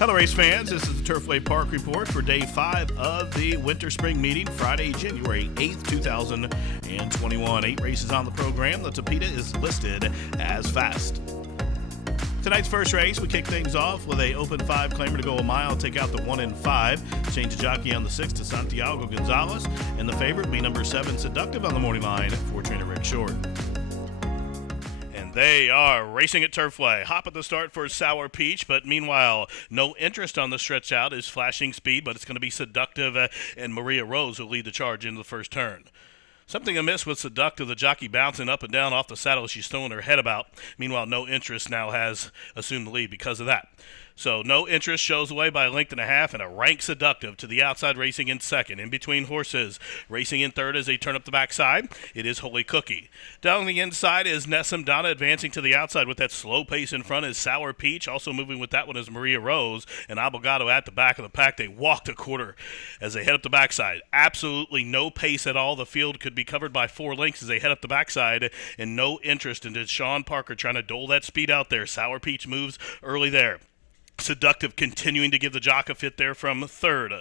Hello, race fans. This is the Turfway Park Report for Day 5 of the Winter Spring Meeting, Friday, January 8th, 2021. 8 races on the program. The Tapeta is listed as fast. Tonight's first race, we kick things off with a open 5 claimer to go a mile, take out the 1 in 5. Change the jockey on the 6 to Santiago Gonzalez. And the favorite be number 7, Seductive, on the morning line for trainer Rick Short. They are racing at Turfway. Hop at the start for Sour Peach, but meanwhile, no interest on the stretch out is Flashing Speed, but it's going to be Seductive and Maria Rose who lead the charge into the first turn. Something amiss with Seductive, the jockey bouncing up and down off the saddle. She's throwing her head about. Meanwhile, no interest now has assumed the lead because of that. So no interest shows away by a length and a half, and a rank Seductive to the outside, racing in second. In between horses, racing in third as they turn up the backside, it is Holy Cookie. Down the inside is Nessim Donna, advancing to the outside with that slow pace in front is Sour Peach. Also moving with that one is Maria Rose, and Abogado at the back of the pack. They walked a quarter as they head up the backside. Absolutely no pace at all. The field could be covered by 4 lengths as they head up the backside, and no interest in Sean Parker trying to dole that speed out there. Sour Peach moves early there. Seductive continuing to give the jock a fit there from third.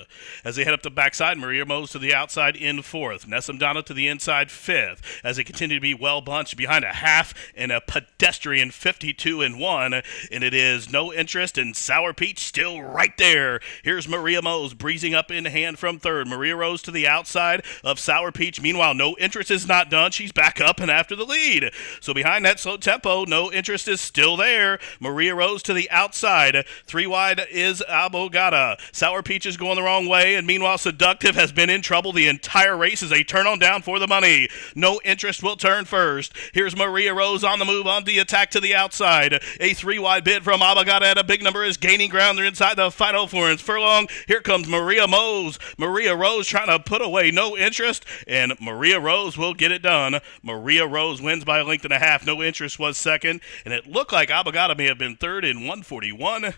As they head up the backside, Maria Rose to the outside in fourth. Nessim Donna to the inside fifth. As they continue to be well bunched behind a half and a pedestrian 52-1. And it is no interest, and Sour Peach still right there. Here's Maria Rose breezing up in hand from third. Maria Rose to the outside of Sour Peach. Meanwhile, no interest is not done. She's back up and after the lead. So behind that slow tempo, no interest is still there. Maria Rose to the outside. 3 wide is Abogada. Sour Peach is going the wrong way, and meanwhile Seductive has been in trouble the entire race as they turn on down for the money. No interest will turn first. Here's Maria Rose on the move, on the attack to the outside. A 3 wide bid from Abogada at a big number is gaining ground. They're inside the final furlong. Here comes Maria Rose. Maria Rose trying to put away no interest, and Maria Rose will get it done. Maria Rose wins by a length and a half. No interest was second, and it looked like Abogada may have been third in 141-1.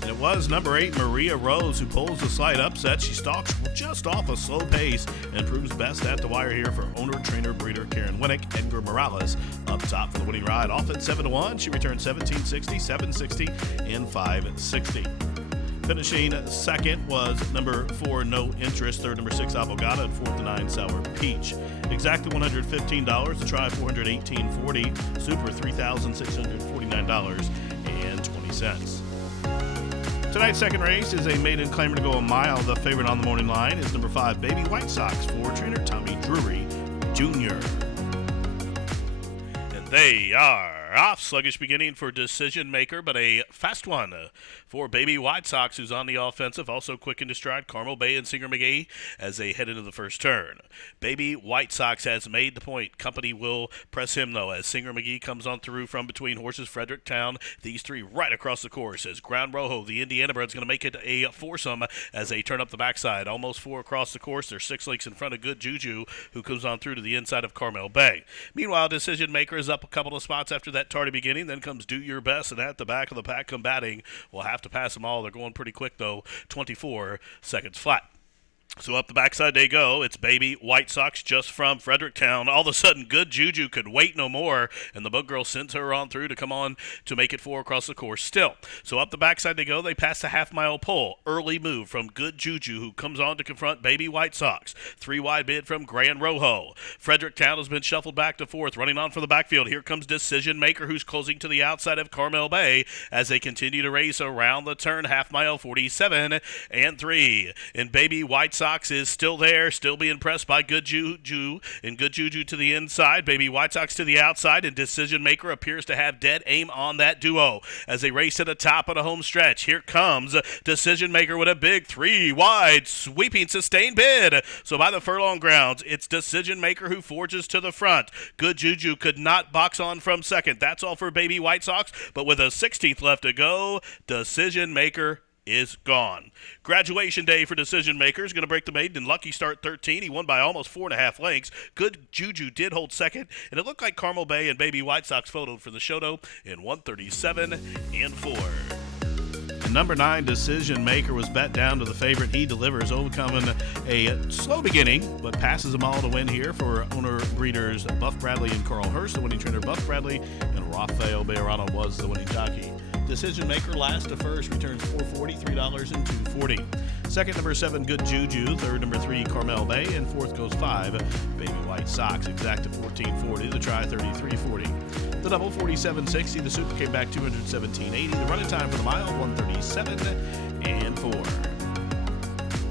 And it was number 8, Maria Rose, who pulls the slight upset. She stalks just off a slow pace and proves best at the wire here for owner, trainer, breeder Karen Winnick. Edgar Morales up top for the winning ride. Off at 7-1. She returned 1760, 760, and 560. Finishing second was number 4, No Interest. Third, number 6, Abogada. And fourth to 9, Sour Peach. Exactly $115. The try, $418.40. Super, $3,649.20. Tonight's second race is a maiden claimer to go a mile. The favorite on the morning line is number 5, Baby White Sox, for trainer Tommy Drury Jr. And they are off. Sluggish beginning for Decision Maker, but a fast one for Baby White Sox, who's on the offensive. Also quick into stride, Carmel Bay and Singer McGee as they head into the first turn. Baby White Sox has made the point. Company will press him, though, as Singer McGee comes on through from between horses. Fredericktown, these 3 right across the course as Ground Rojo, the Indiana Bred's going to make it a foursome as they turn up the backside. Almost 4 across the course. They're 6 lengths in front of Good Juju, who comes on through to the inside of Carmel Bay. Meanwhile, Decision Maker is up a couple of spots after that tardy beginning. Then comes Do Your Best, and at the back of the pack combating. We'll have to pass them all. They're going pretty quick, though. 24 seconds flat. So up the backside they go. It's Baby White Sox just from Fredericktown. All of a sudden, Good Juju could wait no more, and the Bug Girl sends her on through to come on to make it 4 across the course still. So up the backside they go. They pass the half-mile pole. Early move from Good Juju, who comes on to confront Baby White Sox. 3 wide bid from Grand Rojo. Fredericktown has been shuffled back to 4th. Running on from the backfield, here comes Decision Maker, who's closing to the outside of Carmel Bay as they continue to race around the turn. Half-mile 47-3. And Baby White Sox is still there, still being pressed by Good Juju, and Good Juju to the inside, Baby White Sox to the outside, and Decision Maker appears to have dead aim on that duo as they race to the top of the home stretch. Here comes Decision Maker with a big 3 wide sweeping sustained bid. So by the furlong grounds, it's Decision Maker who forges to the front. Good Juju could not box on from second. That's all for Baby White Sox, but with a 16th left to go, Decision Maker is gone. Graduation day for Decision Makers. Going to break the maiden in Lucky Start 13. He won by almost 4.5 lengths. Good Juju did hold second, and it looked like Carmel Bay and Baby White Sox photoed for the Shoto in 137-4. Number 9, Decision Maker, was bet down to the favorite. He delivers, overcoming a slow beginning, but passes them all to win here for owner breeders Buff Bradley and Carl Hurst. The winning trainer, Buff Bradley, and Rafael Bejarano was the winning jockey. Decision Maker last to first returns $4.40, $3 and $2.40. Second, number 7, Good Juju. Third, number 3, Carmel Bay. And fourth goes 5, Baby White Sox. Exact to $14.40. The try, $33.40. The double, $47.60. The super came back $217.80. The running time for the mile, 137 and 4.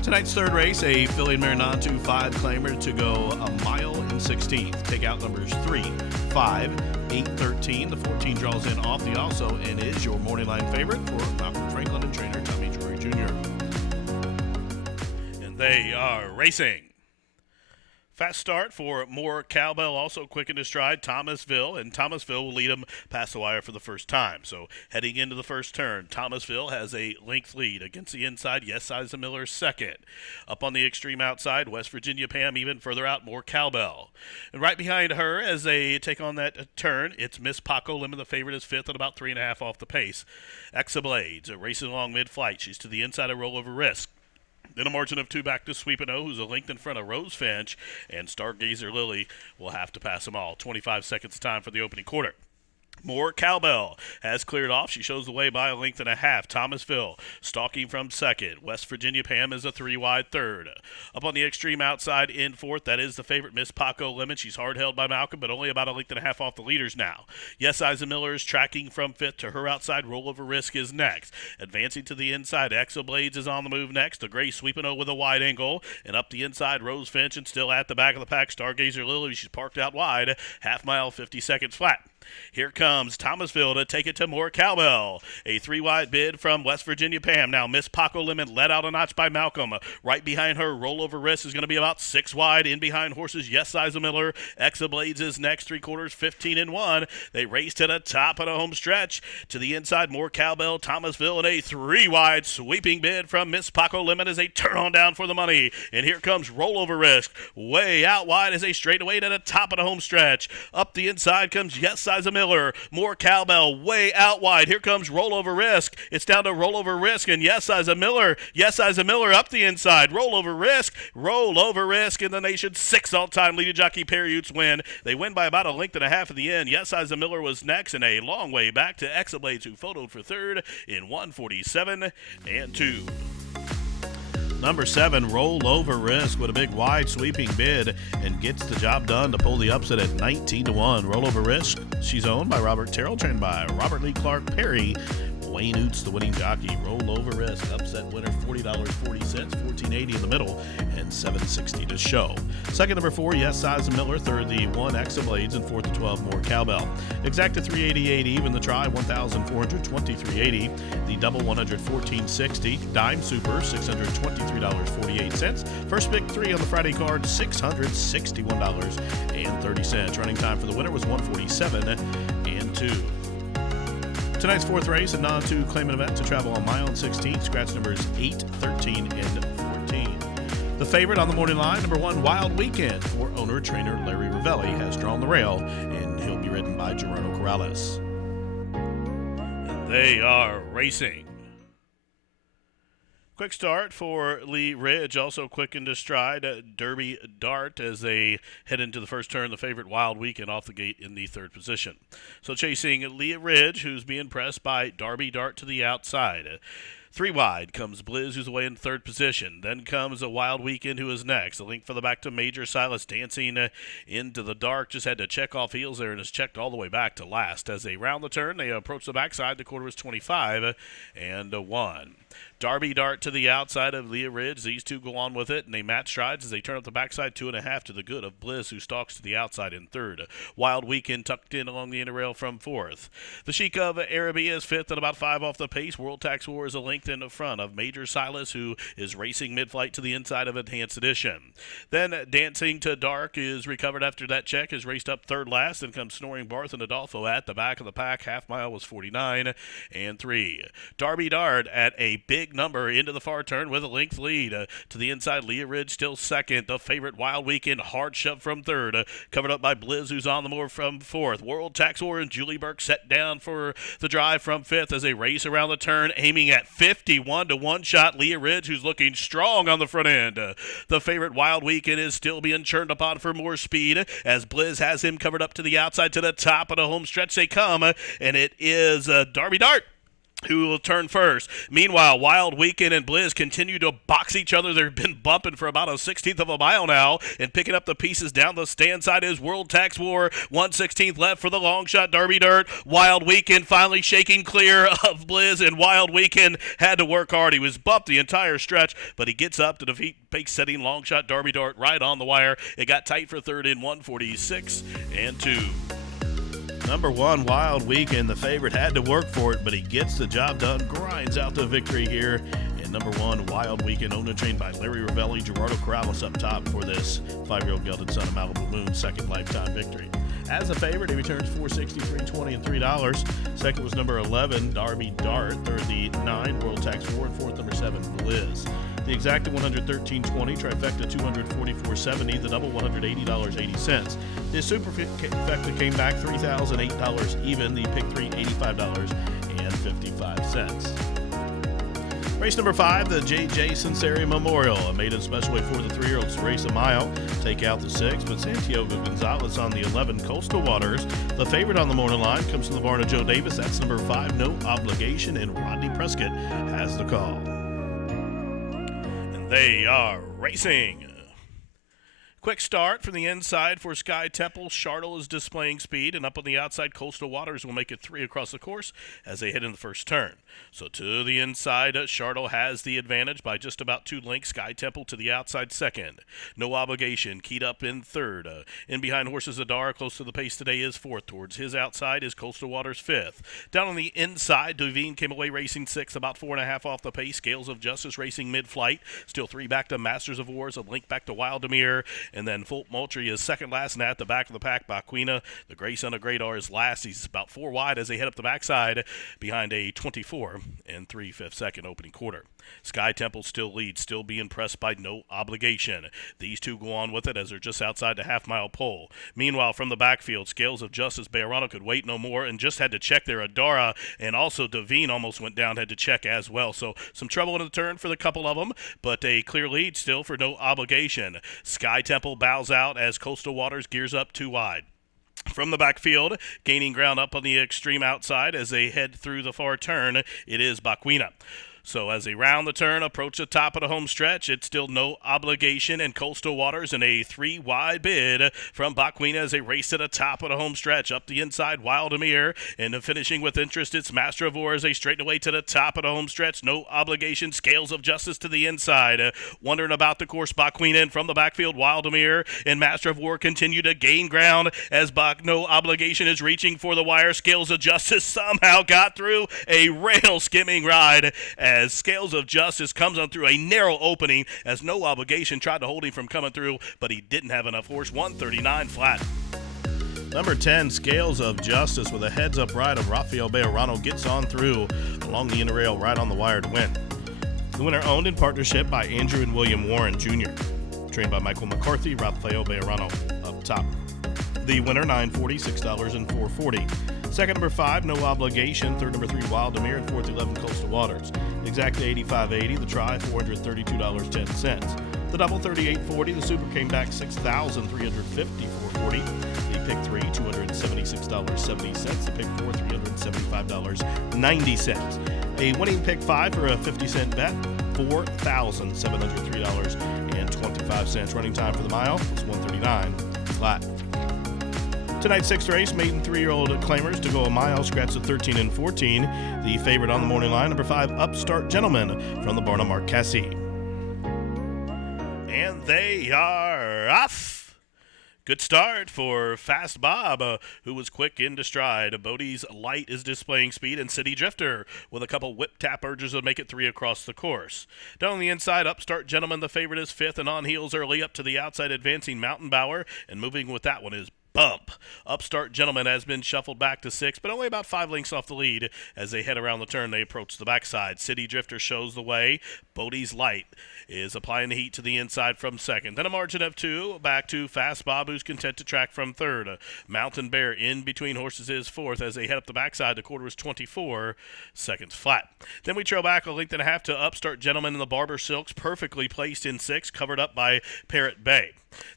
Tonight's third race, a Philly and Marinon 2-5 claimer to go a mile and 16th. Take out numbers 3, 5, 8, 13. The 14 draws in off the also and is your morning line favorite for Malcolm Franklin and trainer Tommy Drury Jr. And they are racing. Fast start for more Cowbell, also quick into stride, Thomasville, and Thomasville will lead him past the wire for the first time. So heading into the first turn, Thomasville has a length lead against the inside. Yes, Isa Miller second. Up on the extreme outside, West Virginia Pam even further out, more Cowbell. And right behind her as they take on that turn, it's Miss Paco Lemon, the favorite, is fifth at about 3.5 off the pace. Exa Blades racing along mid-flight. She's to the inside of Rollover Risk. Then a margin of 2 back to Sweepin' O, who's a length in front of Rose Finch, and Stargazer Lily will have to pass them all. 25 seconds time for the opening quarter. More Cowbell has cleared off. She shows the way by a length and a half. Thomasville stalking from second. West Virginia Pam is a 3-wide third. Up on the extreme outside in fourth, that is the favorite, Miss Paco Lemon. She's hard held by Malcolm, but only about a length and a half off the leaders now. Yes, Isa Miller is tracking from fifth. To her outside, Rollover Risk is next. Advancing to the inside, Exa Blades is on the move next. The Gray Sweeping O with a wide angle. And up the inside, Rose Finch, and still at the back of the pack, Stargazer Lily. She's parked out wide. Half mile, 50 seconds flat. Here comes Thomasville to take it to more Cowbell. A 3-wide bid from West Virginia Pam. Now Miss Paco Lemon led out a notch by Malcolm. Right behind her, Rollover Risk is going to be about 6 wide. In behind horses, Yes, Isa Miller. Exa Blades is next, 3/4, 15 and 1. They race to the top of the home stretch. To the inside, more Cowbell, Thomasville, and a 3-wide sweeping bid from Miss Paco Lemon as they turn on down for the money. And here comes Rollover Risk. Way out wide as they straightaway to the top of the home stretch. Up the inside comes Yes, Isa Miller. More Cowbell way out wide. Here comes Rollover Risk. It's down to Rollover Risk and Yes, Isa Miller. Yes, Isa Miller up the inside. Rollover Risk in the nation's 6th all-time leading jockey Perry Utes win. They win by about a length and a half at the end. Yes, Isa Miller was next and a long way back to Exa Blades, who photoed for third in 147 and 2. Number 7, Rollover Risk with a big wide sweeping bid and gets the job done to pull the upset at 19-1. Rollover Risk, she's owned by Robert Terrell, trained by Robert Lee Clark Perry. Wayne Oots, the winning jockey. Rollover Risk, upset winner, $40.40, $14.80 in the middle, and $7.60 to show. Second, number 4, Yes, Isa Miller. Third, the 1, Exa Blades, and fourth to 12, more Cowbell. Exact to $388 even. The try, $1,423.80. The double, $114.60. Dime Super, $623.48. First pick 3 on the Friday card, $661.30. Running time for the winner was 147 and 2. Tonight's fourth race, a non-2 claimant event to travel on mile and 16th. Scratch numbers 8, 13, and 14. The favorite on the morning line, number 1, Wild Weekend, for owner-trainer Larry Ravelli, has drawn the rail, and he'll be ridden by Geronimo Corrales. And they are racing. Quick start for Lee Ridge, also quick into stride. Derby Dart as they head into the first turn. The favorite, Wild Weekend, off the gate in the third position. So chasing Lee Ridge, who's being pressed by Derby Dart to the outside. 3 wide comes Blizz, who's away in third position. Then comes a Wild Weekend, who is next. A link for the back to Major Silas, dancing into the dark. Just had to check off heels there and is checked all the way back to last. As they round the turn, they approach the backside. The quarter is 25 and 1. Derby Dart to the outside of Leah Ridge. These two go on with it, and they match strides as they turn up the backside 2.5 to the good of Blizz, who stalks to the outside in third. Wild Weekend tucked in along the inner rail from fourth. The Sheik of Arabia is fifth at about 5 off the pace. World Tax War is a length in front of Major Silas, who is racing mid-flight to the inside of Enhanced Edition. Then Dancing to Dark is recovered after that check, is raced up third last, and comes Snoring Barth and Adolfo at the back of the pack. Half mile was 49 and 3. Derby Dart at a big number into the far turn with a length lead. To the inside, Leah Ridge still second. The favorite, Wild Weekend, hard shove from third. Covered up by Blizz, who's on the more from fourth. World Tax War and Julie Burke set down for the drive from fifth as they race around the turn, aiming at 51 to 1 shot. Leah Ridge, who's looking strong on the front end. The favorite, Wild Weekend, is still being churned upon for more speed as Blizz has him covered up to the outside to the top of the home stretch. They come, and it is Derby Dart who will turn first. Meanwhile, Wild Weekend and Blizz continue to box each other. They've been bumping for about a 16th of a mile now, and picking up the pieces down the stand side is World Tax War. 1/16th left for the long shot Derby Dirt. Wild Weekend finally shaking clear of Blizz, and Wild Weekend had to work hard. He was bumped the entire stretch, but he gets up to defeat pace-setting long shot Derby Dirt right on the wire. It got tight for third in 1:46 and 2. Number 1, Wild Weekend, the favorite, had to work for it, but he gets the job done, grinds out the victory here. And number 1, Wild Weekend, owned and trained by Larry Ravelli, Gerardo Corrales up top for this 5-year-old gelded son of Malibu Moon, second lifetime victory. As a favorite, he returns $4.60, $3.20, and $3. Second was number 11, Derby Dart. Third, the 9, World Tax War. And fourth, number 7, Blizz. The exacta $113.20, trifecta $244.70, the double $180.80. The superfecta came back $3,008 even. The pick 3 $85.55. Race number 5, the J.J. Sinceri Memorial, a maiden special way for the 3-year-olds to race a mile, take out the 6, but Santiago Gonzalez on the 11, Coastal Waters. The favorite on the morning line comes from the barn of Joe Davis. That's number 5, No Obligation, and Rodney Prescott has the call. And they are racing. Quick start from the inside for Sky Temple. Charlotte is displaying speed, and up on the outside, Coastal Waters will make it 3 across the course as they head in the first turn. So to the inside, Charlotte has the advantage by just about 2 lengths. Sky Temple to the outside second. No Obligation keyed up in third. In behind horses, Adara close to the pace today is fourth. Towards his outside is Coastal Waters fifth. Down on the inside, Devine came away racing 6, about 4.5 off the pace. Scales of Justice racing mid-flight. Still 3 back to Masters of Wars, a link back to Wildemere. And then Fulp Moultrie is second last, and at the back of the pack, Baquina, the Gray Son of Great R, is last. He's about 4 wide as they head up the backside behind a 24 and 3/5 second opening quarter. Sky Temple still leads, still being pressed by No Obligation. These two go on with it as they're just outside the half-mile pole. Meanwhile, from the backfield, Scales of Justice, Bejarano could wait no more and just had to check there. Adara and also Devine almost went down, had to check as well. So some trouble in the turn for the couple of them, but a clear lead still for No Obligation. Sky Temple bows out as Coastal Waters gears up 2 wide. From the backfield, gaining ground up on the extreme outside as they head through the far turn, it is Baquina. So as they round the turn, approach the top of the home stretch, it's still No Obligation and Coastal Waters in a 3-wide bid from Baquina as they race to the top of the home stretch. Up the inside, Wildemere, and finishing with interest, it's Master of War as they straighten away to the top of the home stretch. No Obligation, Scales of Justice to the inside. Wondering about the course, Baquina, and from the backfield, Wildemere and Master of War continue to gain ground as No Obligation is reaching for the wire. Scales of Justice somehow got through a rail skimming ride as Scales of Justice comes on through a narrow opening as No Obligation tried to hold him from coming through, but he didn't have enough horse. 139 flat. Number 10, Scales of Justice, with a heads-up ride of Rafael Bejarano, gets on through along the inner rail right on the wire to win. The winner owned in partnership by Andrew and William Warren Jr. Trained by Michael McCarthy, Rafael Bejarano up top. The winner, $9.40, $6 and $4.40. Second, number 5, No Obligation. Third, number 3, Wildemere. And fourth, 11, Coastal Waters. Exactly $85.80. The try, $432.10. The double, $38.40. The super came back $6,354.40. The pick 3, $276.70. The pick 4, $375.90. A winning pick 5 for a 50-cent bet, $4,703.25. Running time for the mile was 139 flat. Tonight's 6th race, maiden 3-year-old claimers to go a mile, scratched at 13 and 14. The favorite on the morning line, number 5, Upstart Gentleman from the barn of Mark Cassie. And they are off. Good start for Fast Bob, who was quick into stride. Bodie's Light is displaying speed, and City Drifter with a couple whip tap urges to make it 3 across the course. Down on the inside, Upstart Gentleman, the favorite, is 5th, and on heels early up to the outside, advancing Mountain Bower, and moving with that one is Bump. Upstart Gentleman has been shuffled back to 6, but only about 5 lengths off the lead. As they head around the turn, they approach the backside. City Drifter shows the way. Bodie's Light is applying the heat to the inside from 2nd. Then a margin of 2, back to Fast Bob, who's content to track from 3rd. Mountain Bear in between horses is 4th. As they head up the backside, the quarter is 24 seconds flat. Then we trail back a length and a half to Upstart Gentleman in the Barber Silks, perfectly placed in 6, covered up by Parrot Bay.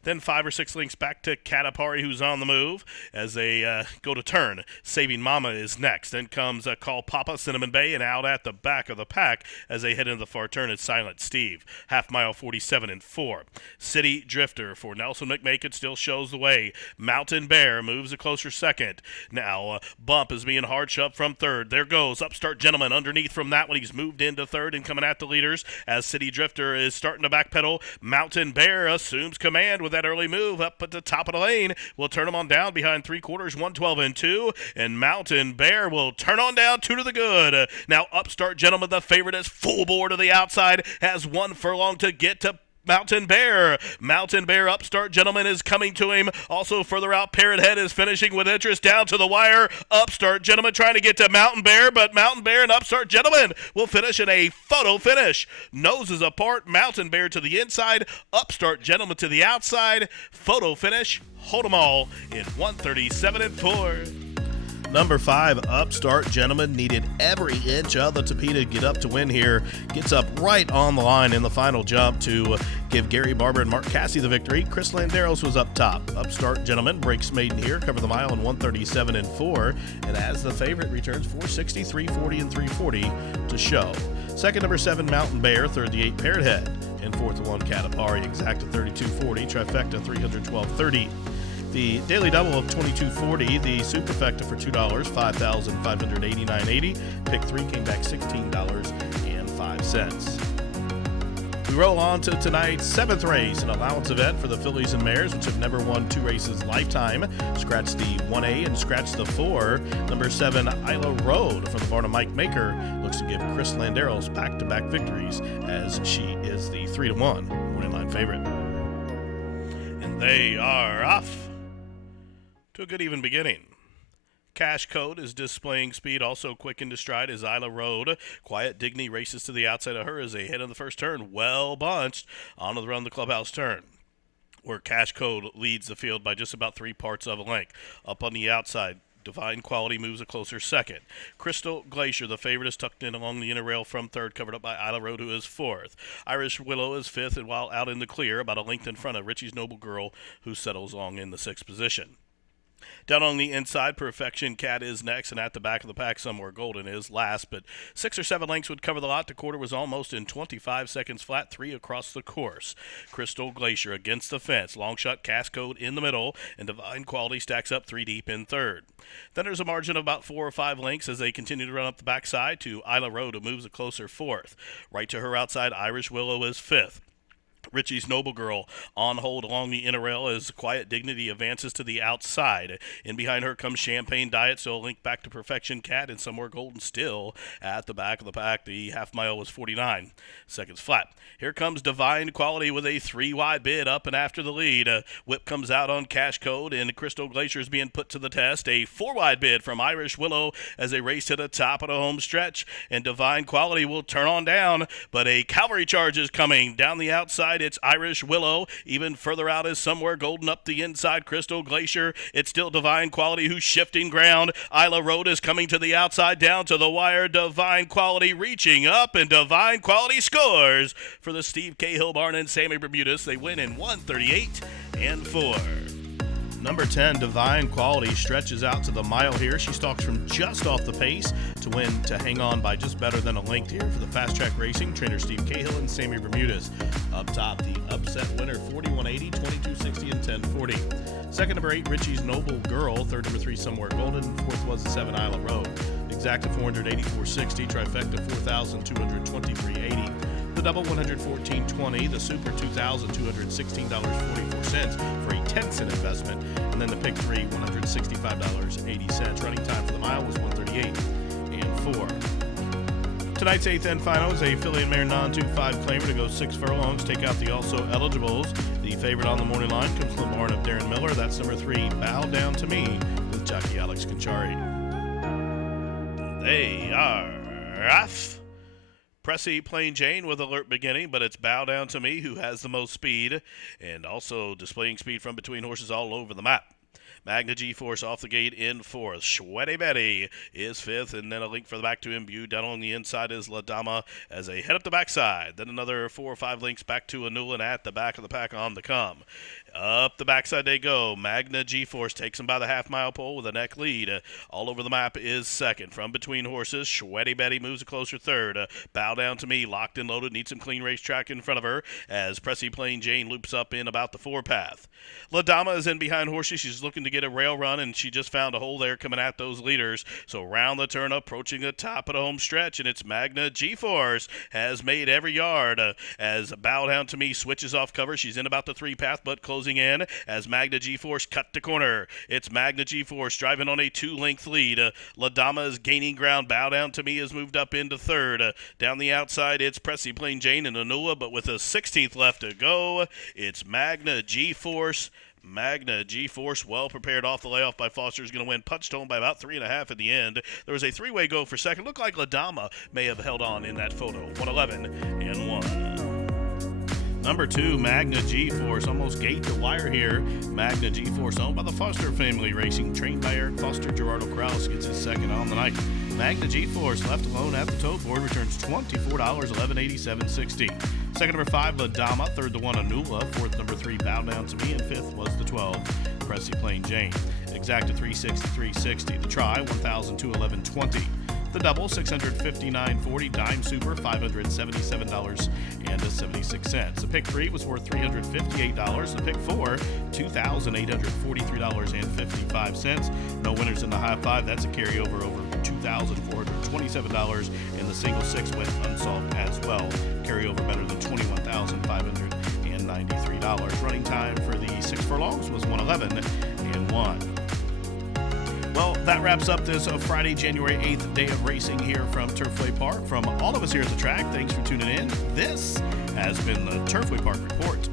Then 5 or 6 lengths back to Katapari, who's on the move as they go to turn. Saving Mama is next. Then comes Call Papa, Cinnamon Bay, and out at the back of the pack as they head into the far turn is Silent Steve. Half mile 47 and 4. City Drifter for Nelson McMakin still shows the way. Mountain Bear moves a closer second. Now Bump is being hard shoved from third. There goes Upstart Gentleman underneath from that one. He's moved into third and coming at the leaders as City Drifter is starting to backpedal. Mountain Bear assumes command with that early move up at the top of the lane. Will turn him on down behind 3/4, 112 and 2. And Mountain Bear will turn on down 2 to the good. Now Upstart Gentleman, the favorite, is full bore to the outside. Has 1 furlong to get to Mountain Bear. Mountain Bear, Upstart Gentleman is coming to him. Also further out, Parrot Head is finishing with interest down to the wire. Upstart Gentleman trying to get to Mountain Bear, but Mountain Bear and Upstart Gentleman will finish in a photo finish. Noses apart, Mountain Bear to the inside, Upstart Gentleman to the outside. Photo finish, hold them all in 137 and 4. Number 5, Upstart Gentleman, needed every inch of the Tapeta to get up to win here. Gets up right on the line in the final jump to give Gary Barber and Mark Cassie the victory. Chris Landeros was up top. Upstart Gentleman breaks maiden here, cover the mile in 137 and 4, and as the favorite returns 460, 340, and 340 to show. Second, number 7, Mountain Bear. Third, the 8, Parrot Head. And fourth, the 1, Katapari, exacta 32.40, trifecta 312.30. The daily double of $22.40, the superfecta for $2, $5,589.80. Pick 3 came back $16.05. We roll on to tonight's 7th race, an allowance event for the fillies and mares, which have never won 2 races lifetime. Scratch the 1A and scratch the 4. Number 7, Isla Road from the Barnum Mike Maker looks to give Chris Landeros back-to-back victories as she is the 3-1 morning line favorite. And they are off to a good even beginning. Cash Code is displaying speed, also quick into stride as Isla Road. Quiet Dignity races to the outside of her as they head in the first turn, well bunched onto the run the clubhouse turn, where Cash Code leads the field by just about 3 parts of a length. Up on the outside, Divine Quality moves a closer second. Crystal Glacier, the favorite, is tucked in along the inner rail from third, covered up by Isla Road, who is fourth. Irish Willow is fifth, and while out in the clear, about a length in front of Richie's Noble Girl, who settles along in the 6th position. Down on the inside, Perfection Cat is next, and at the back of the pack, Somewhere Golden is last, but 6 or 7 lengths would cover the lot. The quarter was almost in 25 seconds flat, 3 across the course. Crystal Glacier against the fence, long shot Cash Code in the middle, and Divine Quality stacks up 3 deep in third. Then there's a margin of about 4 or 5 lengths as they continue to run up the backside to Isla Road, who moves a closer fourth. Right to her outside, Irish Willow is fifth. Richie's Noble Girl on hold along the inner rail as Quiet Dignity advances to the outside. In behind her comes Champagne Diet, so a link back to Perfection Cat and Somewhere Golden still at the back of the pack. The half mile was 49 seconds flat. Here comes Divine Quality with a 3-wide bid up and after the lead. Whip comes out on Cash Code, and Crystal Glacier is being put to the test. A 4-wide bid from Irish Willow as they race to the top of the home stretch, and Divine Quality will turn on down, but a cavalry charge is coming down the outside. It's Irish Willow. Even further out is Somewhere Golden up the inside. Crystal Glacier. It's still Divine Quality who's shifting ground. Isla Road is coming to the outside down to the wire. Divine Quality reaching up, and Divine Quality scores for the Steve Cahill Barn and Sammy Bermudez. They win in 138 and 4. Number 10, Divine Quality, stretches out to the mile here. She stalks from just off the pace to win, to hang on by just better than a length here for the Fast Track Racing. Trainer Steve Cahill and Sammy Bermudez. Up top, the upset winner, 41.80, 22.60, and 10.40. Second, number 8, Richie's Noble Girl. Third, number 3, Somewhere Golden. Fourth was the 7, Isla Road. Exacta 484.60, trifecta 4,223.80. The double $114.20, the super $2,216.44 for a 10-cent investment, and then the pick 3 $165.80. Running time for the mile was 138 and 4. Tonight's 8th and final is a filly and mare non-2-5 claimer to go 6 furlongs. Take out the also eligibles. The favorite on the morning line comes from the barn of Darren Miller. That's number 3, Bow Down to Me, with jockey Alex Conchari. They are off. Pressy Plain Jane with alert beginning, but it's Bow Down to Me who has the most speed, and also displaying speed from between horses all over the map. Magna G-Force off the gate in 4th. Sweaty Betty is 5th, and then a link for the back to Imbue. Down on the inside is La Dama as they head up the backside. Then another 4 or 5 links back to Anulin at the back of the pack on the come. Up the backside they go. Magna G-Force takes him by the half-mile pole with a neck lead. All over the map is second. From between horses, Sweaty Betty moves a closer third. Bow Down to Me, locked and loaded, needs some clean racetrack in front of her as Pressy Plain Jane loops up in about the four-path. La Dama is in behind horses. She's looking to get a rail run, and she just found a hole there coming at those leaders. So round the turn, approaching the top of the home stretch, and it's Magna G-Force has made every yard as Bow Down to Me switches off cover. She's in about the three-path, but closing in as Magna G-Force cut the corner. It's Magna G-Force driving on a two-length lead. La Dama is gaining ground. Bow Down to Me has moved up into third. Down the outside, it's Pressy Plain Jane and Anula, but with a 16th left to go, it's Magna G-Force. Magna G-Force, well prepared off the layoff by Foster, is going to win, punched home by about 3.5 at the end. There was a three-way go for second. Looked like La Dama may have held on in that photo. 111 and 1. Number 2, Magna G-Force, almost gate the wire here. Magna G-Force, owned by the Foster family racing, trained by Eric Foster. Gerardo Kraus gets his second on the night. Magna G-Force, left alone at the tote board, returns $24, $11.87.60. Second, number 5, La Dama. Third, the 1, Anula. Fourth, number 3, Bow Down to Me. And fifth was the 12, Pressy Plain Jane. Exacta 360, 360. The try, 1,002.11.20. The double, $659.40. Dime Super, $577.76. The pick 3 was worth $358. The pick 4, $2,843.55. No winners in the high 5. That's a carryover over $2,427. And the single 6 went unsolved as well. Carryover better than $21,593. Running time for the 6 furlongs was 111 and 1. Well, that wraps up this Friday, January 8th day of racing here from Turfway Park. From all of us here at the track, thanks for tuning in. This has been the Turfway Park Report.